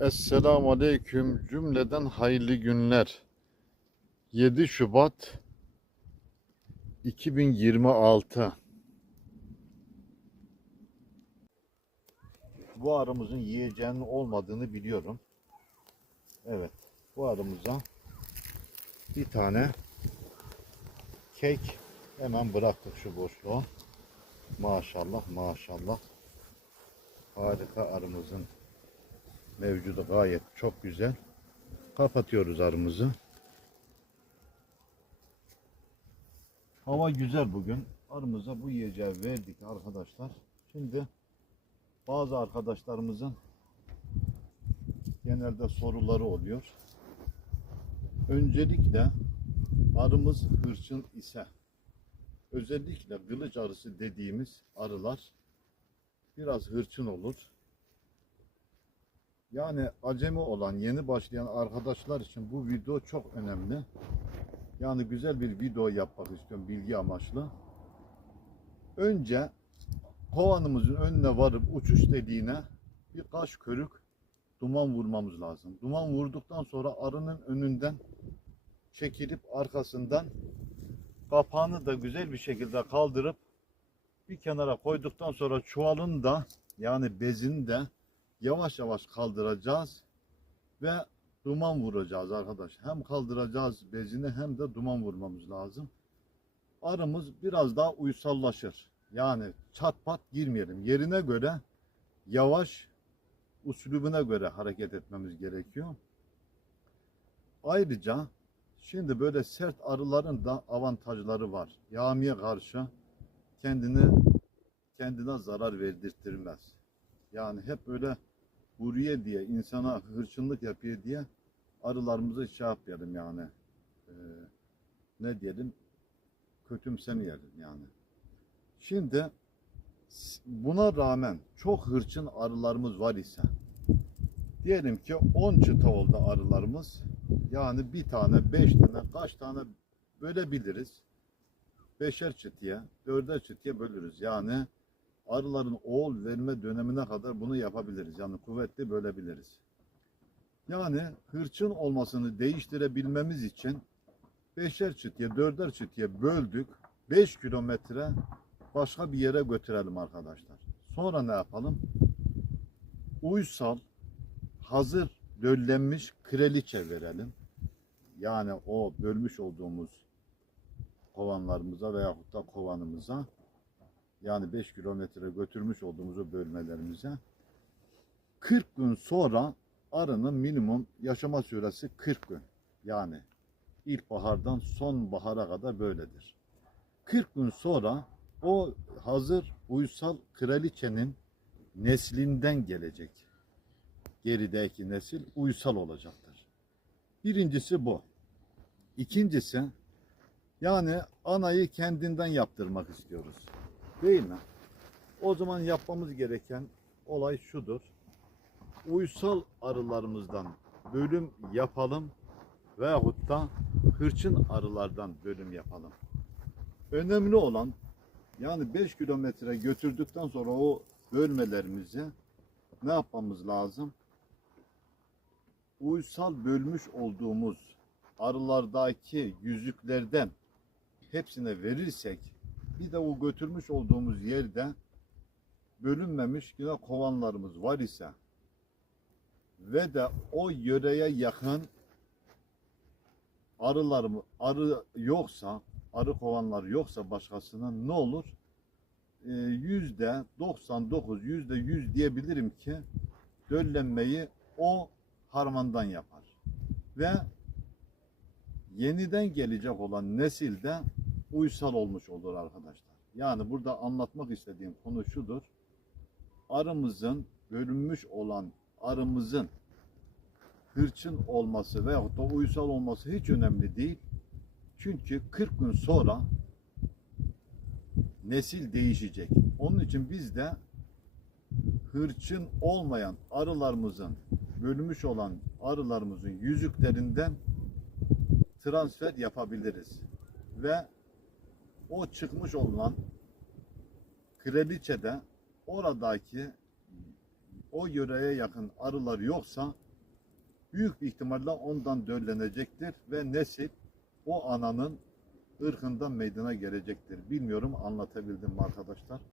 Esselamu Aleyküm cümleden hayırlı günler. 7 Şubat 2026 Bu arımızın yiyeceğinin olmadığını biliyorum. Evet, bu arımıza bir tane kek hemen bıraktık şu boşluğa. Maşallah maşallah. Harika arımızın mevcudu gayet çok güzel. Kapatıyoruz arımızı. Hava güzel bugün. Arımıza bu yiyeceği verdik arkadaşlar. Şimdi bazı arkadaşlarımızın genelde soruları oluyor. Öncelikle arımız hırçın ise özellikle kılıç arısı dediğimiz arılar biraz hırçın olur. Yani acemi olan, yeni başlayan arkadaşlar için bu video çok önemli. Yani güzel bir video yapmak istiyorum bilgi amaçlı. Önce kovanımızın önüne varıp uçuş dediğine birkaç körük duman vurmamız lazım. Duman vurduktan sonra arının önünden çekilip arkasından kapağını da güzel bir şekilde kaldırıp bir kenara koyduktan sonra çuvalın da yani bezini de yavaş yavaş kaldıracağız ve duman vuracağız arkadaş. Hem kaldıracağız bezini hem de duman vurmamız lazım. Arımız biraz daha uysallaşır. Yani çat pat girmeyelim. Yerine göre yavaş usulübüne göre hareket etmemiz gerekiyor. Ayrıca şimdi böyle sert arıların da avantajları var. Yağmaya karşı kendini kendine zarar verdirtmez. Yani hep böyle vuruyor diye, insana hırçınlık yapıyor diye arılarımızı şey yapmayalım yani. Ee, ne diyelim? Kötümsemeyelim yani. Şimdi buna rağmen çok hırçın arılarımız var ise diyelim ki 10 çıta oldu arılarımız. Yani bir tane, beş tane, kaç tane bölebiliriz. Beşer çıtıya, dörder çıtıya bölürüz. Yani arıların oğul verme dönemine kadar bunu yapabiliriz. Yani kuvvetli bölebiliriz. Yani hırçın olmasını değiştirebilmemiz için beşer çıtıya, dörder çıtıya böldük. 5 kilometre başka bir yere götürelim arkadaşlar. Sonra ne yapalım? Uysal, hazır döllenmiş kraliçe verelim. Yani o bölmüş olduğumuz kovanlarımıza veyahut da kovanımıza yani 5 kilometre götürmüş olduğumuzu bölmelerimize 40 gün sonra arının minimum yaşama süresi 40 gün. Yani ilkbahardan sonbahara kadar böyledir. 40 gün sonra o hazır uysal kraliçenin neslinden gelecek. Gerideki nesil uysal olacaktır. Birincisi bu. İkincisi yani anayı kendinden yaptırmak istiyoruz. Değil mi? O zaman yapmamız gereken olay şudur. Uysal arılarımızdan bölüm yapalım veyahut da hırçın arılardan bölüm yapalım. Önemli olan yani 5 kilometre götürdükten sonra o bölmelerimizi ne yapmamız lazım? Uysal bölmüş olduğumuz arılardaki yüzüklerden hepsine verirsek bir de o götürmüş olduğumuz yerde bölünmemiş yine kovanlarımız var ise ve de o yöreye yakın arılarımı arı yoksa arı kovanlar yoksa başkasının ne olur? Ee, Yüzde 99 yüzde 100 diyebilirim ki döllenmeyi o harmandan yapar. Ve yeniden gelecek olan nesilde uysal olmuş olur arkadaşlar. Yani burada anlatmak istediğim konu şudur. Arımızın bölünmüş olan arımızın hırçın olması veyahut da uysal olması hiç önemli değil. Çünkü 40 gün sonra nesil değişecek. Onun için biz de hırçın olmayan arılarımızın bölünmüş olan arılarımızın yüzüklerinden transfer yapabiliriz. Ve o çıkmış olan kraliçe de oradaki o yöreye yakın arılar yoksa büyük bir ihtimalle ondan döllenecektir ve nesil o ananın ırkından meydana gelecektir. Bilmiyorum anlatabildim mi arkadaşlar?